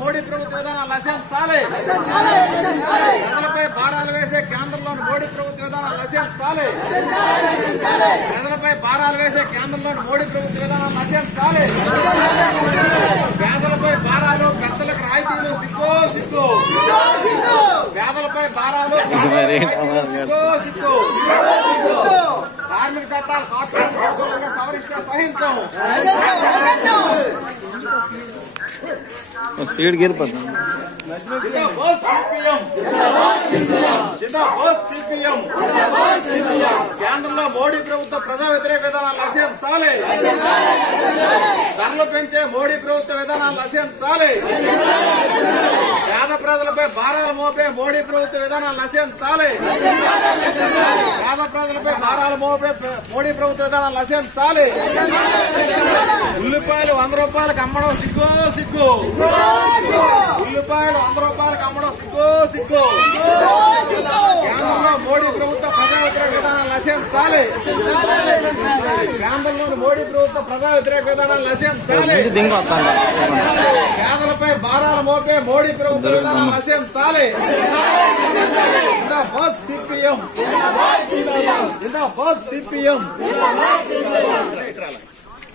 మోడీ ప్రభుత్వ విధానాలు నశించాలి. ప్రజలపై భారాలు వేసే కేంద్రంలోని మోడీ ప్రభుత్వ విధానాలు నశించాలి. ప్రజలపై భారాలు వేసే కేంద్రంలోని మోడీ ప్రభుత్వ విధానాలు నశించాలి. పేదలపై భారాలు, పెద్దలకు రాయితీలు సిగ్గు సిగ్గు. పేదలపై భారాలు, సిగ్గు సిగ్గు. కార్మిక చట్టాలు కార్పొరేట్ సవరిస్తే సహించం. స్పీడ్ గేరిపోతుంది. కేంద్రంలో మోడీ ప్రభుత్వ ప్రజా వ్యతిరేక విధానాలు నశించాలి. ధరలు పెంచే మోడీ ప్రభుత్వ విధానాలు నశించాలి. పేద ప్రజలపై భారాలు మోపే మోడీ ప్రభుత్వ విధానాలు నశించాలి. పేద ప్రజలపై భారాలు మోపే మోడీ ప్రభుత్వ విధానాలు నశించాలి. ఉల్లిపాయలు 100 రూపాయలకు అమ్మడం సిగ్గు సిగ్గు. ఉల్లిపాయలు 100 రూపాయలకు అమ్మడం సిగ్గు సిగ్గు. కేంద్రంలో మోడీ ప్రభుత్వ ప్రజా వ్యతిరేక విధానాలు నశించాలి. కేంద్రంలోని మోడీ ప్రభుత్వ ప్రజా వ్యతిరేక విధానాలు నశించాలి. పేదలపై భారాలు మోపే మోడీ ప్రభుత్వ విధానాలు నశించాలి. జిందాబాద్ సిపిఎం. జిందాబాద్ సిపిఎం.